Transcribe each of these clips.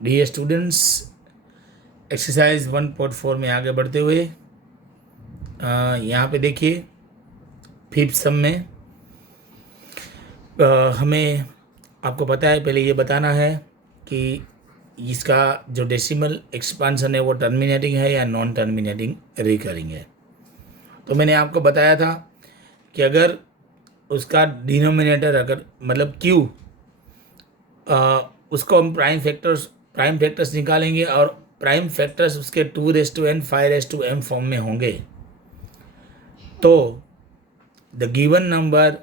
Dear students, exercise 1.4 में आगे बढ़ते हुए यहाँ पे देखिए, फिफ्थ सम में हमें आपको पता है, पहले ये बताना है कि इसका जो डेसिमल एक्सपांसन है वो टर्मिनेटिंग है या नॉन टर्मिनेटिंग रिकरिंग है। तो मैंने आपको बताया था कि अगर उसका डिनोमिनेटर अगर मतलब क्यू, उसको हम प्राइम फैक्टर्स निकालेंगे और प्राइम फैक्टर्स उसके 2n 5m फॉर्म में होंगे, तो the given number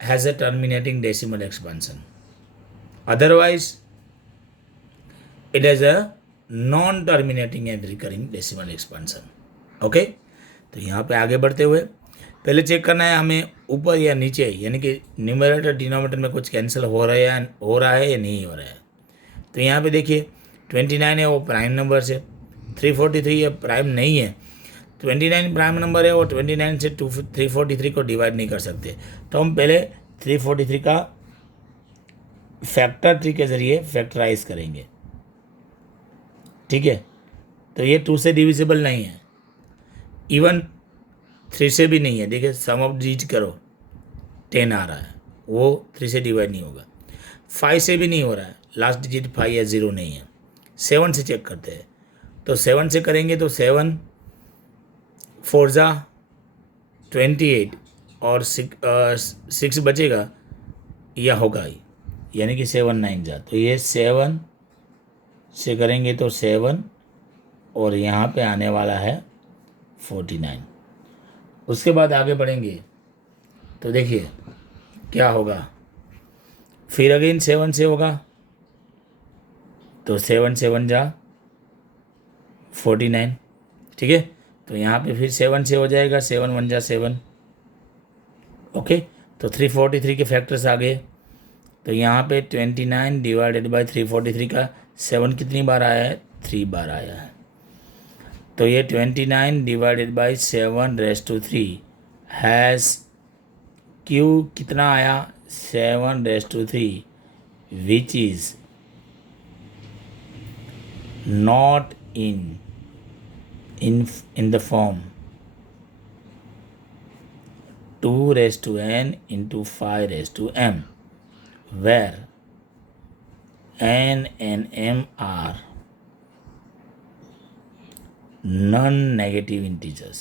has a terminating decimal expansion, otherwise it has a non terminating and recurring decimal expansion. Okay, तो यहाँ पे आगे बढ़ते हुए पहले चेक करना है हमें ऊपर या नीचे, यानी कि न्यूमरेटर डिनोमिनेटर में कुछ कैंसिल हो रहा है या नहीं हो रहा है। तो यहाँ पे देखिए 29 है, वो प्राइम नंबर से, 343 है प्राइम नहीं है। 29 प्राइम नंबर है, वो 29 से 343 को डिवाइड नहीं कर सकते, तो हम पहले 343 का फैक्टर ट्री के ज़रिए फैक्टराइज करेंगे। ठीक है, तो ये 2 से डिविजिबल नहीं है, इवन 3 से भी नहीं है। देखिए सम ऑफ डिजिट करो, 10 आ रहा है, वो 3 से डिवाइड नहीं होगा। 5 से भी नहीं हो रहा है, लास्ट डिजिट 5 या 0 नहीं है। 7 से चेक करते हैं, तो 7 से करेंगे तो 7 4 जा 28 और 6 बचेगा या होगा ही, यानी कि 7 9 जा, तो ये 7 से करेंगे तो 7 और यहाँ पे आने वाला है 49। उसके बाद आगे बढ़ेंगे तो देखिए क्या होगा, फिर अगेन 7 से होगा, तो 7 7 जा 49। ठीक है, तो यहाँ पे फिर 7 से हो जाएगा, 7 1 जा 7। ओके, तो 343 के फैक्टर्स आ गए, तो यहाँ पे 29 डिवाइडेड बाई 343 का 7 कितनी बार आया है, 3 बार आया है। तो ये 29 डिवाइडेड बाई 7^3 हैज़ क्यू कितना आया, 7^3, which is not in the form 2n into 5m, where n and m are non-negative integers।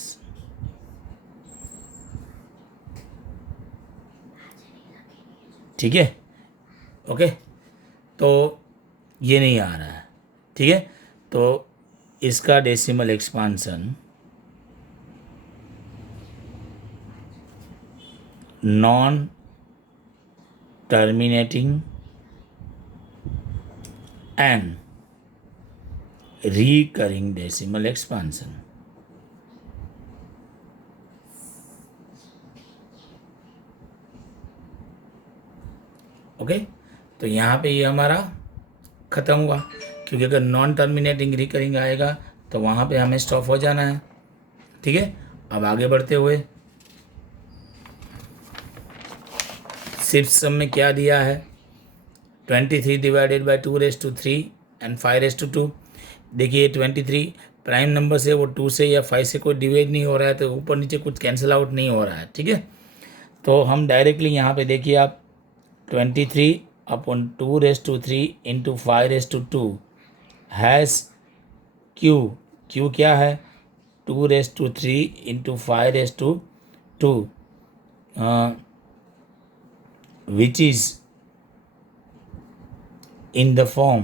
ठीक है, ओके, तो ये नहीं आ रहा है। ठीक है, तो इसका decimal expansion non terminating and recurring decimal expansion. Okay, तो यहाँ पे ये हमारा ख़त्म हुआ, क्योंकि अगर नॉन टर्मिनेटिंग रिकरिंग आएगा तो वहाँ पे हमें स्टॉप हो जाना है। ठीक है, अब आगे बढ़ते हुए सिर्फ सम में क्या दिया है, 23 डिवाइडेड बाई 2^3 एंड 5^2। देखिए 23 प्राइम नंबर से, वो 2 से या 5 से कोई डिवाइड नहीं हो रहा है, तो ऊपर नीचे कुछ कैंसिल आउट नहीं हो रहा है। ठीक है, तो हम डायरेक्टली यहाँ पे देखिए आप 23 अपॉन 2^3 इंटू 5^2 हैज़ क्यू क्या है, 2^3 into 5^2, which is in the form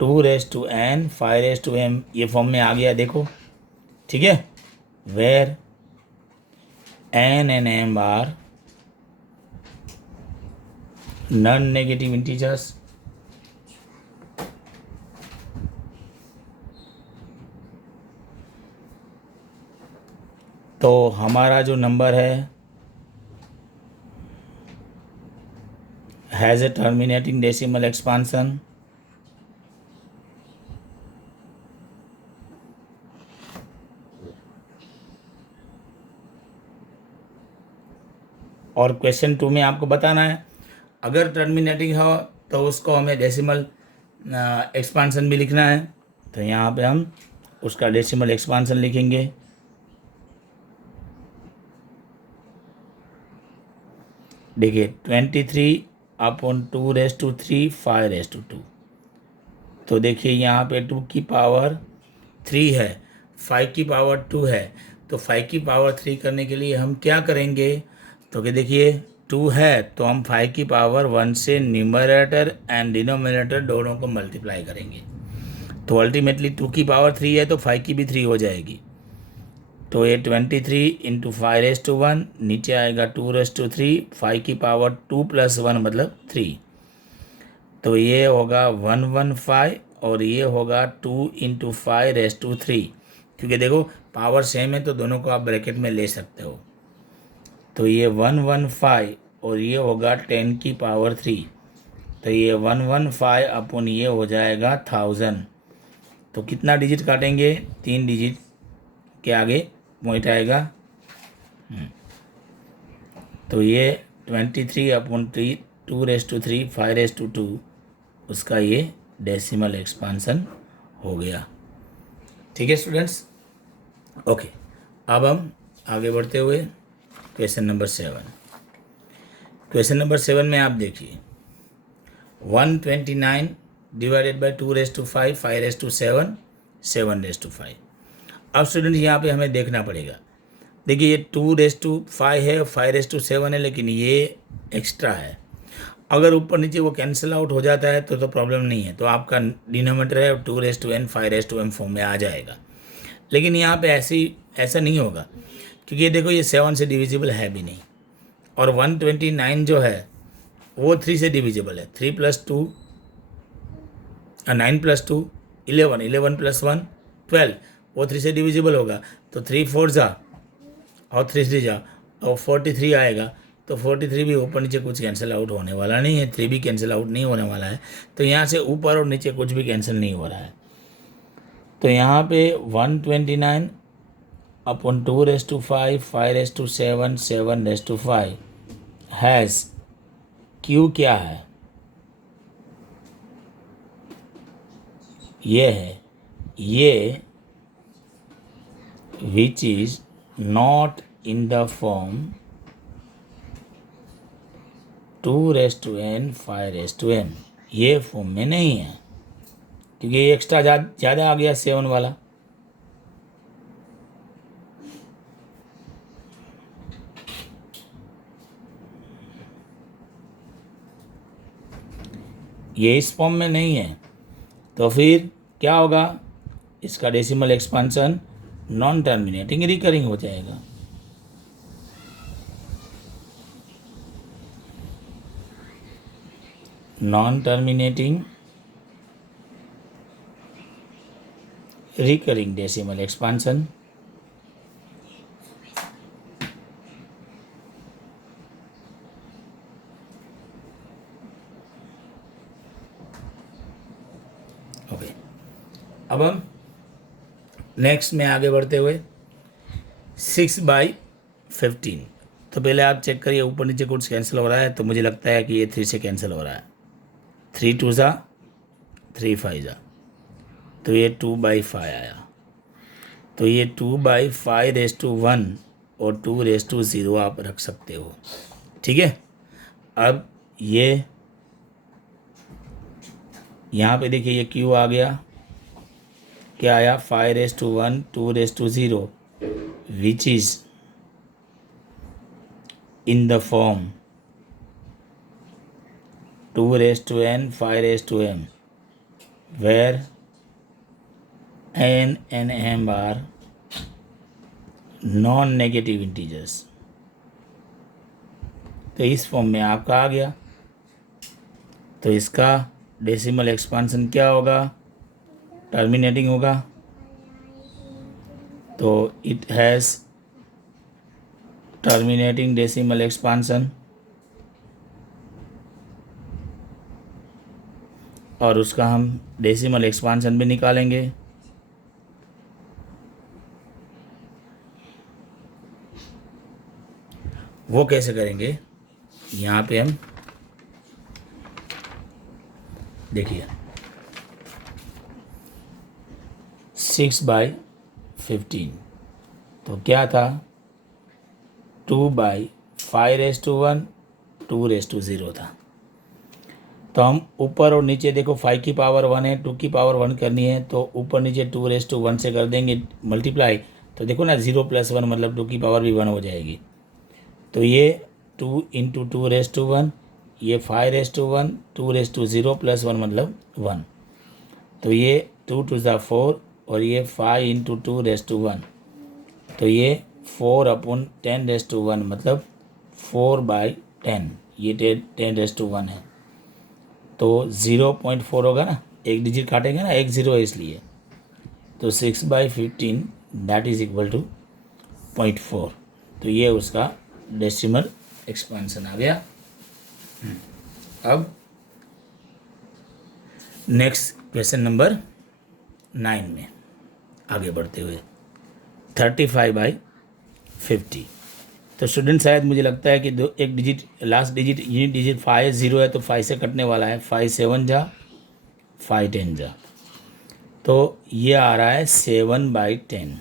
2n 5m, ये फॉर्म में आ गया देखो। ठीक है, where n and m are non-negative integers। तो हमारा जो नंबर है has a terminating decimal expansion और क्वेश्चन 2 में आपको बताना है, अगर टर्मिनेटिंग हो तो उसको हमें डेसिमल एक्सपांसन भी लिखना है। तो यहाँ पे हम उसका डेसिमल एक्सपांसन लिखेंगे। देखिए 23/2⁵ 5/2। तो देखिए यहाँ पे 2 की पावर 3 है, 5 की पावर 2 है। तो 5 की पावर 3 करने के लिए हम क्या करेंगे, तो कि देखिए 2 है तो हम 5 की पावर 1 से न्यूमरेटर एंड डिनोमिनेटर दोनों को मल्टीप्लाई करेंगे। तो अल्टीमेटली 2 की पावर 3 है तो 5 की भी 3 हो जाएगी। तो ये 23 × 5⁻1 नीचे आएगा 2⁻3, 5 की पावर 2 + 1 मतलब 3। तो ये होगा 115 और ये होगा 2 × 5⁻3। क्योंकि देखो पावर सेम है तो दोनों को आप ब्रैकेट में ले सकते हो। तो ये 115 और ये होगा 10 की पावर 3। तो ये 115 अपन ये हो जाएगा 1000। तो कितना डिजिट काटेंगे, 3 डिजिट के आगे पॉइंट आएगा। तो ये 23/3 2⁻3 5⁻2 उसका ये डेसिमल एक्सपांसन हो गया। ठीक है स्टूडेंट्स, ओके। अब हम आगे बढ़ते हुए क्वेश्चन नंबर 7। क्वेश्चन नंबर 7 में आप देखिए 129 डिवाइडेड बाई 2⁵5 5⁻7 7⁵5। अब स्टूडेंट यहाँ पे हमें देखना पड़ेगा। देखिए ये 2⁵5 है, 5⁻7 है, लेकिन ये एक्स्ट्रा है। अगर ऊपर नीचे वो कैंसिल आउट हो जाता है तो प्रॉब्लम नहीं है, तो आपका डिनोमिनेटर है 2n 5m फॉर्म में आ जाएगा। लेकिन यहाँ पे ऐसा नहीं होगा, क्योंकि ये देखो ये 7 से डिविजिबल है भी नहीं, और 129 जो है वो 3 से डिविजिबल है। 3 + 2 9 + 2 11 11 + 1 12, वो 3 से डिविजिबल होगा। तो 3 4 जा और 3 3 जा और 43 आएगा। तो 43 भी ऊपर नीचे कुछ कैंसिल आउट होने वाला नहीं है, 3 भी कैंसिल आउट नहीं होने वाला है। तो यहाँ से ऊपर और नीचे कुछ भी कैंसिल नहीं हो रहा है। तो यहाँ पे 129 अपॉन 2⁵5 5⁻7 7⁵5 हैज़ क्यू क्या है, ये है ये which is not in the form 2n 5m, ये फॉर्म में नहीं है क्योंकि ये एक्स्ट्रा ज़्यादा आ गया 7 वाला। ये इस फॉर्म में नहीं है, तो फिर क्या होगा, इसका decimal expansion non terminating recurring हो जाएगा। Non terminating recurring decimal expansion okay. अब हम नेक्स्ट में आगे बढ़ते हुए 6/15। तो पहले आप चेक करिए ऊपर नीचे कुछ कैंसिल हो रहा है, तो मुझे लगता है कि ये 3 से कैंसिल हो रहा है। 3 2 जा 3 5 जा, तो ये 2/5 आया। तो ये 2/5⁻1 और 2⁻0 आप रख सकते हो। ठीक है, अब ये यहाँ पे देखिए ये क्यू आ गया, क्या आया 5⁻1 2⁻0 which is in the form 2n 5m where n and m are non negative integers. तो इस फॉर्म में आपका आ गया। तो इसका डेसिमल एक्सपांसन क्या होगा, टर्मिनेटिंग होगा। तो it has terminating decimal expansion, और उसका हम डेसिमल एक्सपांसन भी निकालेंगे। वो कैसे करेंगे, यहाँ पे हम देखिए 6/15, तो क्या था 2/5^1, 2^0 था। तो हम ऊपर और नीचे देखो 5 की पावर 1 है, 2 की पावर 1 करनी है, तो ऊपर नीचे 2^1 से कर देंगे मल्टीप्लाई। तो देखो ना 0 + 1 मतलब 2 की पावर भी 1 हो जाएगी। तो ये 2 × 2^1, ये 5^1, 2^0 + 1 मतलब 1। तो ये 2 × 2 = 4 और ये 5 × 2^1, तो ये 4/10^1 मतलब 4/10, ये 10^1 है। तो 0.4 होगा ना, एक डिजिट काटेंगे ना, 1 0 है इसलिए। तो 6/15 दैट इज इक्वल टू 0.4। तो ये उसका डेसिमल एक्सपांसन आ गया। अब नेक्स्ट क्वेश्चन नंबर 9 में आगे बढ़ते हुए 35/50। तो स्टूडेंट शायद मुझे लगता है कि एक digit last digit unit digit 5 0 है, तो 5 से कटने वाला है। 5 7 जा, 5 10 जा, तो ये आ रहा है 7/10।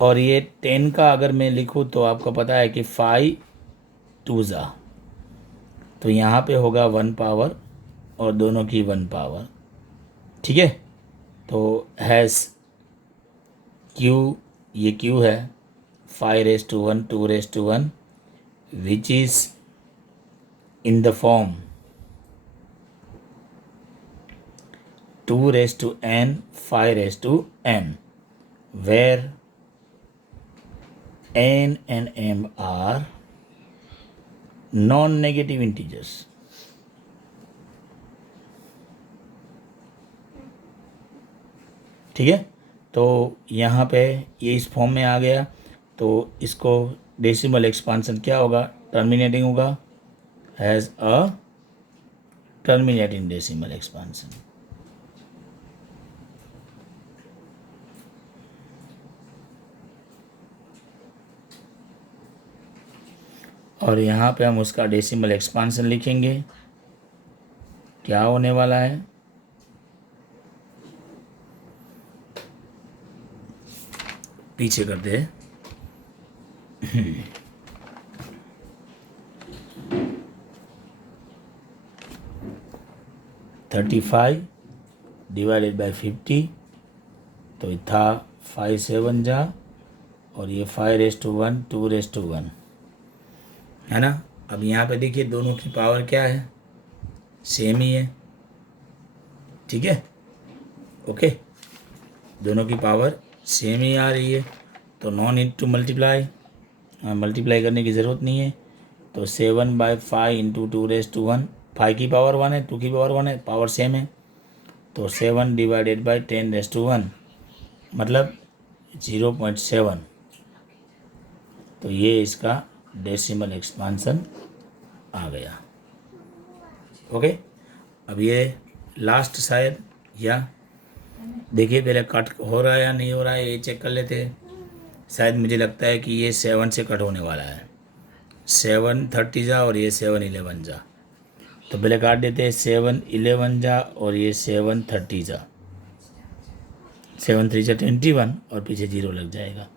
और ये 10 का अगर मैं लिखूँ तो आपको पता है कि 5 2 जा, तो यहाँ पे होगा 1 पावर और दोनों की 1 पावर। ठीक है, तो हैज़ क्यू, ये क्यू है 5^1, 2^1 which is in the form 2^n, 5^m, where n and m are non-negative integers. ठीक है, तो यहाँ पे ये इस फॉर्म में आ गया, तो इसको डेसिमल एक्सपांसन क्या होगा, टर्मिनेटिंग होगा, has a terminating decimal expansion. और यहाँ पे हम उसका डेसिमल एक्सपांसन लिखेंगे, क्या होने वाला है, पीछे करते हैं 35/50, तो ये था 5 7 जा और ये 5^1, 2^1 है ना। अब यहाँ पे देखिए दोनों की पावर क्या है, सेम ही है। ठीक है, ओके, दोनों की पावर सेम ही आ रही है, तो no need to multiply, multiply करने की ज़रूरत नहीं है। तो 7/5 × 2^1, 5 की पावर 1 है, 2 की पावर 1 है, पावर सेम है, तो 7/10^1 मतलब 0.7। तो ये इसका डेसिमल एक्सपांसन आ गया। ओके, अब ये लास्ट शायद, या देखिए पहले कट हो रहा है या नहीं हो रहा है ये चेक कर लेते हैं। शायद मुझे लगता है कि ये 7 से कट होने वाला है, 7 30 जा और ये 7 11 जा, तो पहले काट देते हैं 7 11 जा और ये 7 30 जा, 7 3 जा 21 और पीछे 0 लग जाएगा,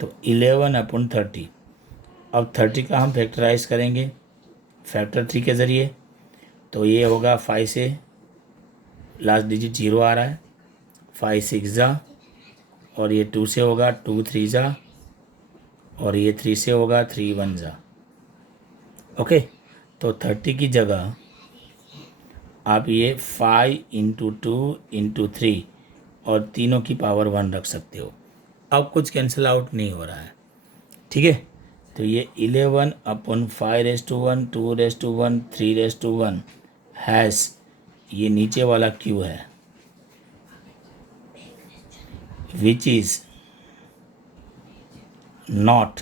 तो 11/30। अब 30 का हम फैक्टराइज करेंगे फैक्टर 3 के ज़रिए, तो ये होगा 5 से लास्ट डिजिट 0 आ रहा है, 5 6 जा और ये 2 से होगा 2 3 जा और ये 3 से होगा 3 1 जा। ओके, तो 30 की जगह आप ये 5 × 2 × 3 और तीनों की पावर 1 रख सकते हो। अब कुछ कैंसिल आउट नहीं हो रहा है। ठीक है, तो ये 11/5^1, 2^1, 3^1 हैज़, ये नीचे वाला क्यू है, which is not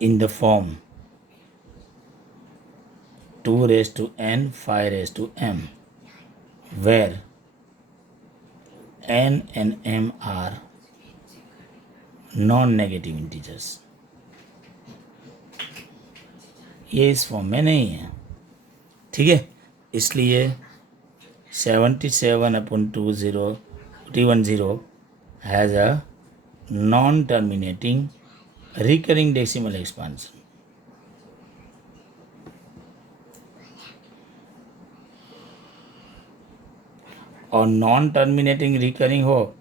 in the form 2^n, 5^m, where n and m are non-negative integers। ये इस फॉर्म में नहीं है। ठीक है, इसलिए 77/210 has a non terminating recurring decimal expansion. और नॉन टर्मिनेटिंग रिकरिंग हो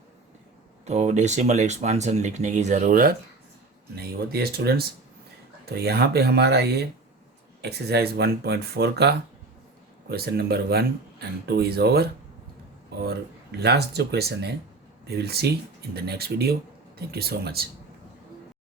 तो डेसिमल एक्सपांशन लिखने की ज़रूरत नहीं होती है स्टूडेंट्स। तो यहाँ पे हमारा ये एक्सरसाइज 1.4 का question number 1 and 2 is over. और लास्ट जो क्वेश्चन है we will see in the next video. Thank you so much.